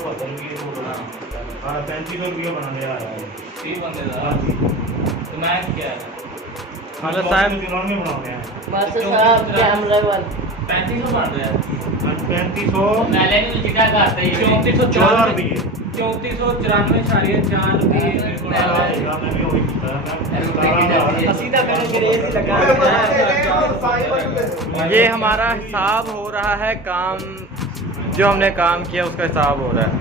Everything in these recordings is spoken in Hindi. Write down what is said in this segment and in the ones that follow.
₹3500 बनाने आ रहा है 30 बंदे का। तो मैं क्या है खाना साहब दिनों में बनाने हैं मास्टर साहब कैमरा वन 3500 बन रहा है 3500 नाले में चिटा करते ही 3494 रुपये 3494.4 रुपये ये हमारा हिसाब हो रहा है, काम जो हमने काम किया उसका हिसाब हो रहा है,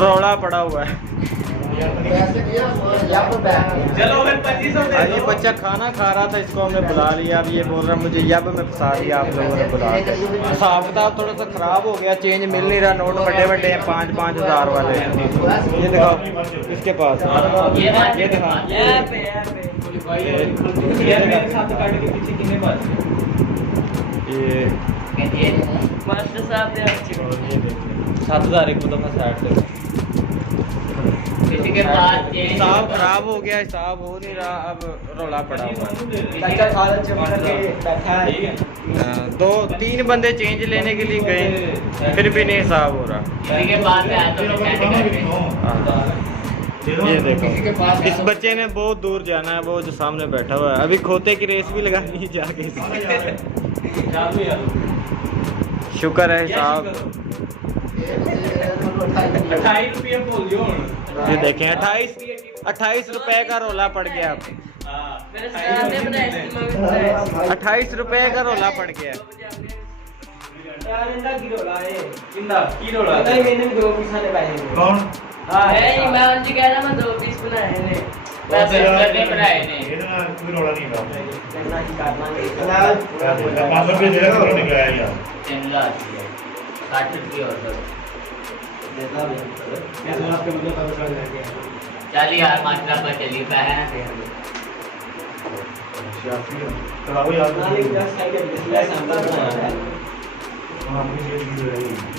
रौला पड़ा हुआ है। चलो फिर 2500 ये बच्चा खाना खा रहा था, इसको हमने बुला लिया। अब ये बोल रहा है मुझे यब में फंसा दिया आप लोगों ने बुला के। हिसाब किताब थोड़ा सा ख़राब हो गया, चेंज मिल नहीं रहा, नोट बड़े बड़े हैं 5-5 हज़ार वाले। ये दिखाओ इसके पास, ये दिखा ये मास्टर साहब ने 7,000 एक तो मैं साइड से। किसी के बाद हिसाब खराब हो गया, हिसाब हो नहीं रहा, अब रौला पड़ा हुआ है। 2-3 बंदे चेंज लेने के लिए गए, फिर भी नहीं हिसाब हो रहा। किसी के बाद आया तो ये देखो, इस बच्चे ने बहुत दूर जाना है, वो जो सामने बैठा हुआ है। अभी खोते की रेस भी लगानी है जाके। शुक्र है हिसाब। 28 रुपये बोल दियो। ये देखें 28 रुपए का रौला पड़ गया। अब मेरे सामने बनाया 28 रुपए का रौला पड़ गया। कौन इमाम जी कह रहा मैं 2 पीस बनाए ने मैं करने बनाए ने इतना कोई रोड़ा नहीं था 500 रुपये दे रहा नहीं गया यार शिमला 60 रुपये और चल यार मात्रा पर चली है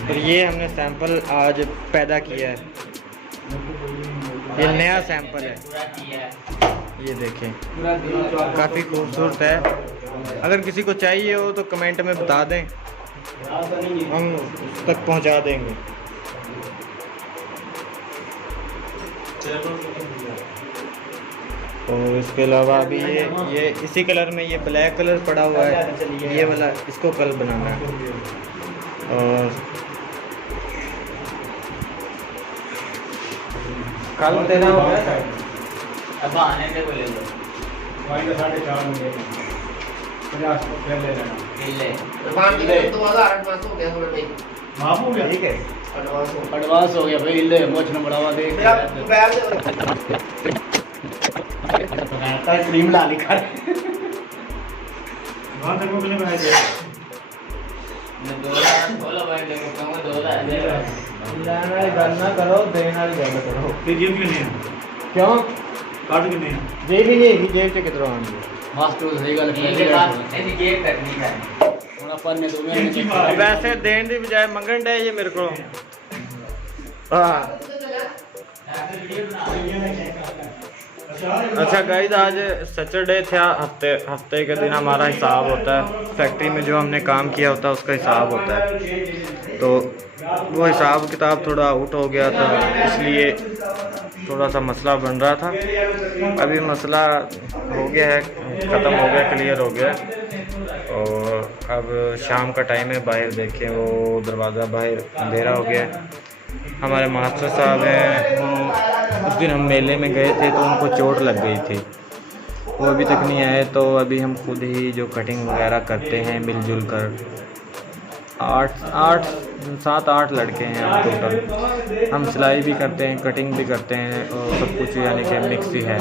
फिर ये हमने सैंपल आज पैदा किया है, ये नया सैंपल है। ये देखें काफ़ी खूबसूरत है। अगर किसी को चाहिए हो तो कमेंट में बता दें, हम तक पहुंचा देंगे। और इसके अलावा अभी ये इसी कलर में ये ब्लैक कलर पड़ा हुआ है, ये वाला इसको कल बनाना है। और कल देना होगा अब आने से बोले लो माफ हो गया ठीक है। एडवांस हो गया भाई, ले मोचना बढ़ावा दे क्रीम ला लिखा वहां तक कितने बनाए थे बोलो भाई देखो कम 2000 दे लाना गन्ना करो, देना गन्ना करो। ये जेब कितने हैं क्यों कार्ड कितने हैं जेब ही नहीं, जेब से किधरों आएंगे। मास्टर सही गल इनके पास ऐसी जेब करनी है ਹੁਣ ਆਪਾਂ ਨੇ ਦੋਵੇਂ ਨੇ वैसे देने की बजाय मंगन डे ये मेरे को। हाँ अच्छा गाइस, आज सैटरडे था, हफ्ते के दिन हमारा हिसाब होता है। फैक्ट्री में जो हमने काम किया होता है उसका हिसाब होता है। तो वो हिसाब किताब थोड़ा आउट हो गया था, इसलिए थोड़ा सा मसला बन रहा था। अभी मसला हो गया है, ख़त्म हो गया, क्लियर हो गया। और अब शाम का टाइम है, बाहर देखें वो दरवाज़ा बाहर अंधेरा हो गया है। हमारे मास्टर साहब हैं, उस दिन हम मेले में गए थे तो उनको चोट लग गई थी, वो अभी तक नहीं आए। तो अभी हम खुद ही जो कटिंग वगैरह करते हैं मिलजुल कर, 7-8 लड़के हैं हम टोटल। हम सिलाई भी करते हैं, कटिंग भी करते हैं और सब कुछ यानी कि मिक्स ही है।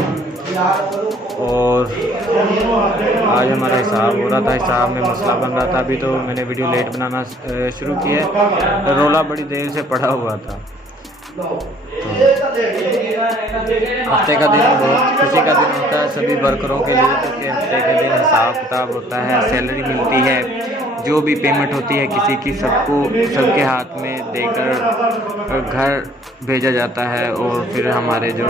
और आज हमारा हिसाब हो रहा था, हिसाब में मसला बन रहा था। अभी तो मैंने वीडियो लेट बनाना शुरू किया है, रोला बड़ी देर से पड़ा हुआ था। हफ्ते का दिन बहुत खुशी का दिन होता है सभी वर्करों के लिए, क्योंकि हफ्ते के दिन हिसाब किताब होता है, सैलरी मिलती है, जो भी पेमेंट होती है किसी की सबके हाथ में देकर घर भेजा जाता है। और फिर हमारे जो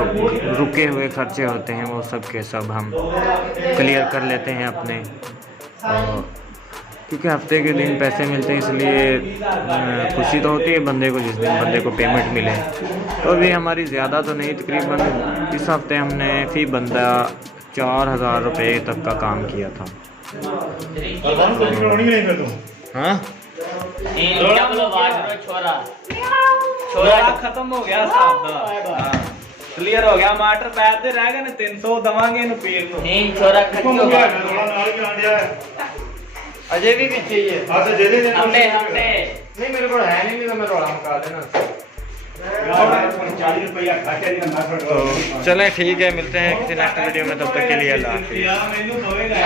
रुके हुए खर्चे होते हैं वो सब के सब हम क्लियर कर लेते हैं अपने। और क्योंकि हफ्ते के दिन पैसे मिलते हैं, इसलिए खुशी तो होती है बंदे को जिस दिन बंदे को पेमेंट मिले। तो अभी हमारी ज़्यादा तो नहीं, तकरीबन इस हफ्ते हमने फी बंदा 4000 रुपये तक का काम किया था। हाँ छोरा खत्म हो गया साहब दा क्लियर हो गया माटर पैर ते रह गए ने 300 दवांगे इनु पीर नु नहीं छोरा खत्म हो गया अजय भी पीछे ही है। हमने नहीं मेरे को है नहीं तो मैं रोड़ा मुका देना। 40 रुपया घाटे का तो चलें ठीक है, मिलते हैं किसी नेक्स्ट वीडियो में, तब तक के लिए अल्लाह हाफिज़। या मेनू होवेगा।